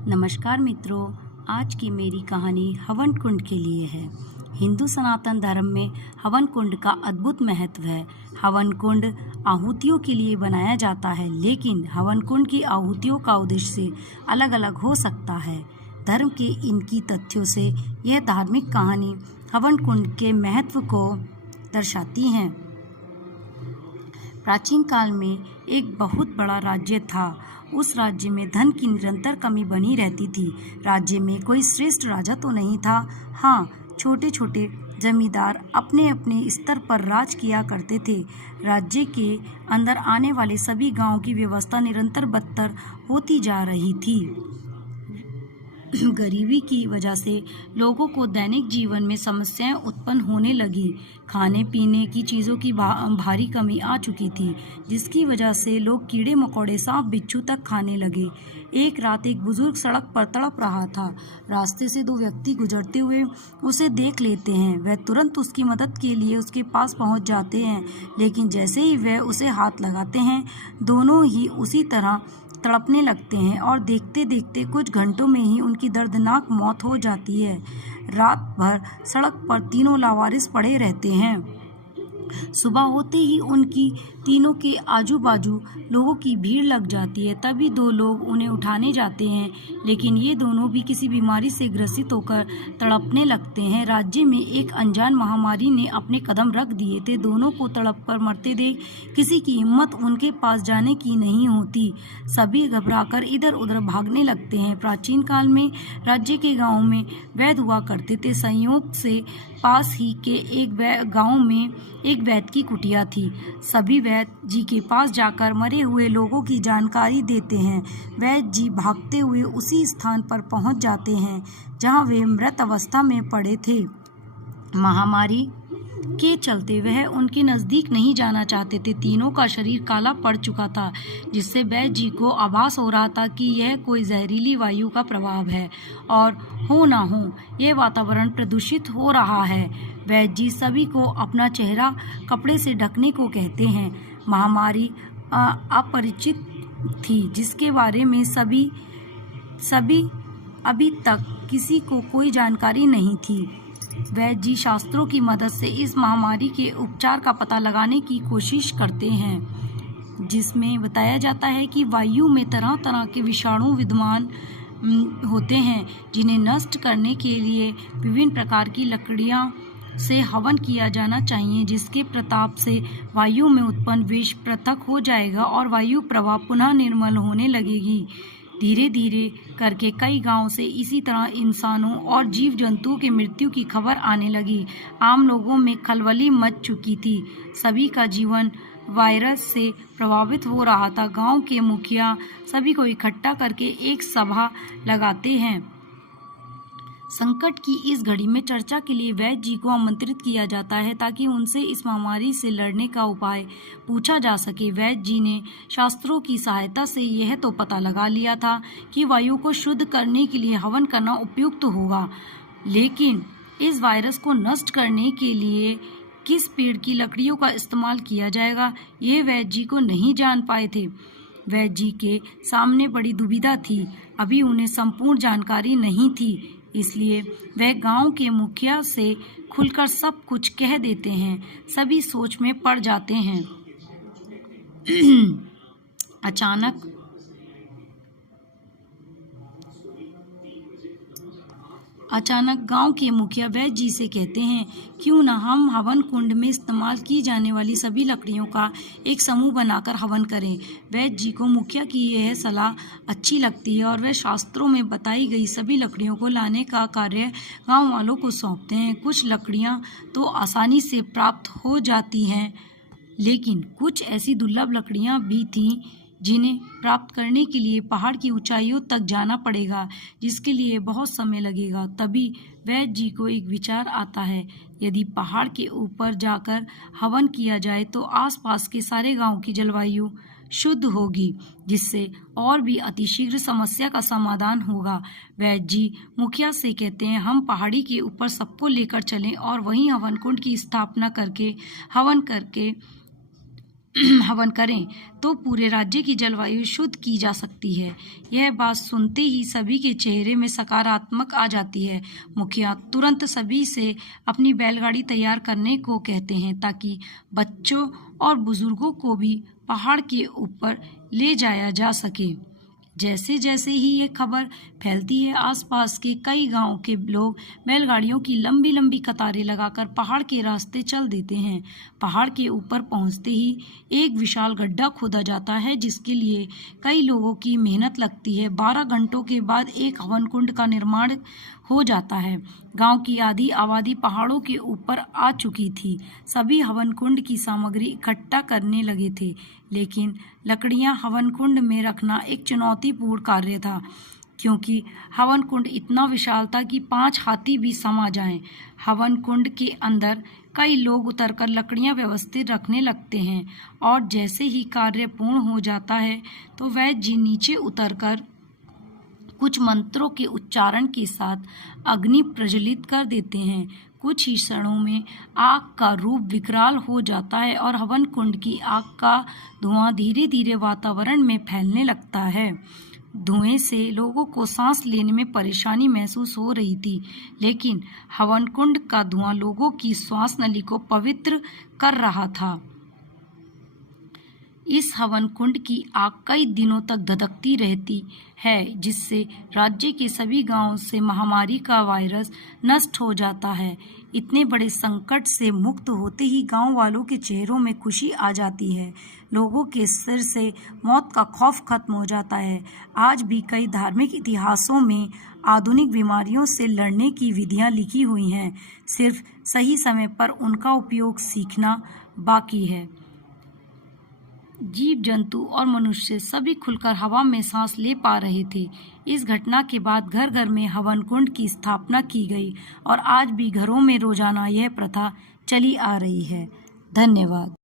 नमस्कार मित्रों, आज की मेरी कहानी हवन कुंड के लिए है। हिंदू सनातन धर्म में हवन कुंड का अद्भुत महत्व है। हवन कुंड आहुतियों के लिए बनाया जाता है, लेकिन हवन कुंड की आहुतियों का उद्देश्य अलग अलग हो सकता है। धर्म के इनकी तथ्यों से यह धार्मिक कहानी हवन कुंड के महत्व को दर्शाती है। प्राचीन काल में एक बहुत बड़ा राज्य था। उस राज्य में धन की निरंतर कमी बनी रहती थी। राज्य में कोई श्रेष्ठ राजा तो नहीं था। हाँ, छोटे छोटे जमींदार अपने अपने स्तर पर राज किया करते थे। राज्य के अंदर आने वाले सभी गांवों की व्यवस्था निरंतर बदतर होती जा रही थी। गरीबी की वजह से लोगों को दैनिक जीवन में समस्याएं उत्पन्न होने लगी। खाने पीने की चीज़ों की भारी कमी आ चुकी थी, जिसकी वजह से लोग कीड़े मकोड़े सांप बिच्छू तक खाने लगे। एक रात एक बुजुर्ग सड़क पर तड़प रहा था। रास्ते से दो व्यक्ति गुजरते हुए उसे देख लेते हैं। वह तुरंत उसकी मदद के लिए उसके पास पहुंच जाते हैं, लेकिन जैसे ही वह उसे हाथ लगाते हैं, दोनों ही उसी तरह तड़पने लगते हैं और देखते देखते कुछ घंटों में ही उनकी दर्दनाक मौत हो जाती है। रात भर सड़क पर तीनों लावारिस पड़े रहते हैं। सुबह होते ही उनकी तीनों के आजू बाजू लोगों की भीड़ लग जाती है। तभी दो लोग उन्हें उठाने जाते हैं, लेकिन ये दोनों भी किसी बीमारी से ग्रसित होकर तड़पने लगते हैं। राज्य में एक अनजान महामारी ने अपने कदम रख दिए थे। दोनों को तड़प कर मरते देख किसी की हिम्मत उनके पास जाने की नहीं होती। सभी घबराकर इधर उधर भागने लगते हैं। प्राचीन काल में राज्य के गाँव में वैद्य हुआ करते थे। संयोग से पास ही के एक गाँव में एक वैद्य की कुटिया थी। सभी वैद्य जी के पास जाकर मरे हुए लोगों की जानकारी देते हैं। वैद्य जी भागते हुए उसी स्थान पर पहुंच जाते हैं जहां वे मृत अवस्था में पड़े थे। महामारी के चलते वह उनके नजदीक नहीं जाना चाहते थे। तीनों का शरीर काला पड़ चुका था, जिससे वैद्य जी को आभास हो रहा था कि यह कोई जहरीली वायु का प्रभाव है और हो ना हो यह वातावरण प्रदूषित हो रहा है। वैद्य जी सभी को अपना चेहरा कपड़े से ढकने को कहते हैं। महामारी अपरिचित थी, जिसके बारे में सभी अभी तक किसी को कोई जानकारी नहीं थी। वैद्य जी शास्त्रों की मदद से इस महामारी के उपचार का पता लगाने की कोशिश करते हैं, जिसमें बताया जाता है कि वायु में तरह तरह के विषाणु विद्यमान होते हैं, जिन्हें नष्ट करने के लिए विभिन्न प्रकार की लकड़ियां से हवन किया जाना चाहिए, जिसके प्रताप से वायु में उत्पन्न विष पृथक हो जाएगा और वायु प्रवाह पुनः निर्मल होने लगेगी। धीरे धीरे करके कई गांवों से इसी तरह इंसानों और जीव जंतुओं के मृत्यु की खबर आने लगी। आम लोगों में खलबली मच चुकी थी। सभी का जीवन वायरस से प्रभावित हो रहा था। गांव के मुखिया सभी को इकट्ठा करके एक सभा लगाते हैं। संकट की इस घड़ी में चर्चा के लिए वैद्य जी को आमंत्रित किया जाता है, ताकि उनसे इस महामारी से लड़ने का उपाय पूछा जा सके। वैद्य जी ने शास्त्रों की सहायता से यह तो पता लगा लिया था कि वायु को शुद्ध करने के लिए हवन करना उपयुक्त होगा, लेकिन इस वायरस को नष्ट करने के लिए किस पेड़ की लकड़ियों का इस्तेमाल किया जाएगा, यह वैद्य जी को नहीं जान पाए थे। वैद्य जी के सामने बड़ी दुविधा थी। अभी उन्हें संपूर्ण जानकारी नहीं थी, इसलिए वह गांव के मुखिया से खुलकर सब कुछ कह देते हैं। सभी सोच में पड़ जाते हैं। अचानक गांव के मुखिया वैद्य जी से कहते हैं, क्यों ना हम हवन कुंड में इस्तेमाल की जाने वाली सभी लकड़ियों का एक समूह बनाकर हवन करें। वैद्य जी को मुखिया की यह सलाह अच्छी लगती है और वे शास्त्रों में बताई गई सभी लकड़ियों को लाने का कार्य गांव वालों को सौंपते हैं। कुछ लकड़ियां तो आसानी से प्राप्त हो जाती हैं, लेकिन कुछ ऐसी दुर्लभ लकड़ियां भी थीं जिन्हें प्राप्त करने के लिए पहाड़ की ऊंचाइयों तक जाना पड़ेगा, जिसके लिए बहुत समय लगेगा। तभी वैद्य जी को एक विचार आता है। यदि पहाड़ के ऊपर जाकर हवन किया जाए तो आसपास के सारे गांव की जलवायु शुद्ध होगी, जिससे और भी अतिशीघ्र समस्या का समाधान होगा। वैद्य जी मुखिया से कहते हैं, हम पहाड़ी के ऊपर सबको लेकर चलें और वहीं हवन कुंड की स्थापना करके हवन करके हवन करें तो पूरे राज्य की जलवायु शुद्ध की जा सकती है। यह बात सुनते ही सभी के चेहरे में सकारात्मक आ जाती है। मुखिया तुरंत सभी से अपनी बैलगाड़ी तैयार करने को कहते हैं ताकि बच्चों और बुजुर्गों को भी पहाड़ के ऊपर ले जाया जा सके। जैसे जैसे ही ये खबर फैलती है, आसपास के कई गांवों के लोग बैलगाड़ियों की लंबी लंबी कतारें लगाकर पहाड़ के रास्ते चल देते हैं। पहाड़ के ऊपर पहुंचते ही एक विशाल गड्ढा खोदा जाता है जिसके लिए कई लोगों की मेहनत लगती है। 12 घंटों के बाद एक हवन कुंड का निर्माण हो जाता है। गांव की आधी आबादी पहाड़ों के ऊपर आ चुकी थी। सभी हवन कुंड की सामग्री इकट्ठा करने लगे थे, लेकिन लकड़ियां हवन कुंड में रखना एक चुनौतीपूर्ण कार्य था, क्योंकि हवन कुंड इतना विशाल था कि 5 हाथी भी समा जाएं। हवन कुंड के अंदर कई लोग उतरकर लकड़ियां व्यवस्थित रखने लगते हैं और जैसे ही कार्य पूर्ण हो जाता है तो वह नीचे उतरकर कुछ मंत्रों के उच्चारण के साथ अग्नि प्रज्वलित कर देते हैं। कुछ ही क्षणों में आग का रूप विकराल हो जाता है और हवन कुंड की आग का धुआं धीरे धीरे वातावरण में फैलने लगता है। धुएं से लोगों को सांस लेने में परेशानी महसूस हो रही थी, लेकिन हवन कुंड का धुआं लोगों की श्वास नली को पवित्र कर रहा था। इस हवन कुंड की आग कई दिनों तक धधकती रहती है, जिससे राज्य के सभी गांवों से महामारी का वायरस नष्ट हो जाता है। इतने बड़े संकट से मुक्त होते ही गांव वालों के चेहरों में खुशी आ जाती है। लोगों के सिर से मौत का खौफ खत्म हो जाता है। आज भी कई धार्मिक इतिहासों में आधुनिक बीमारियों से लड़ने की विधियां लिखी हुई हैं, सिर्फ सही समय पर उनका उपयोग सीखना बाकी है। जीव जंतु और मनुष्य सभी खुलकर हवा में सांस ले पा रहे थे। इस घटना के बाद घर घर में हवन कुंड की स्थापना की गई और आज भी घरों में रोजाना यह प्रथा चली आ रही है। धन्यवाद।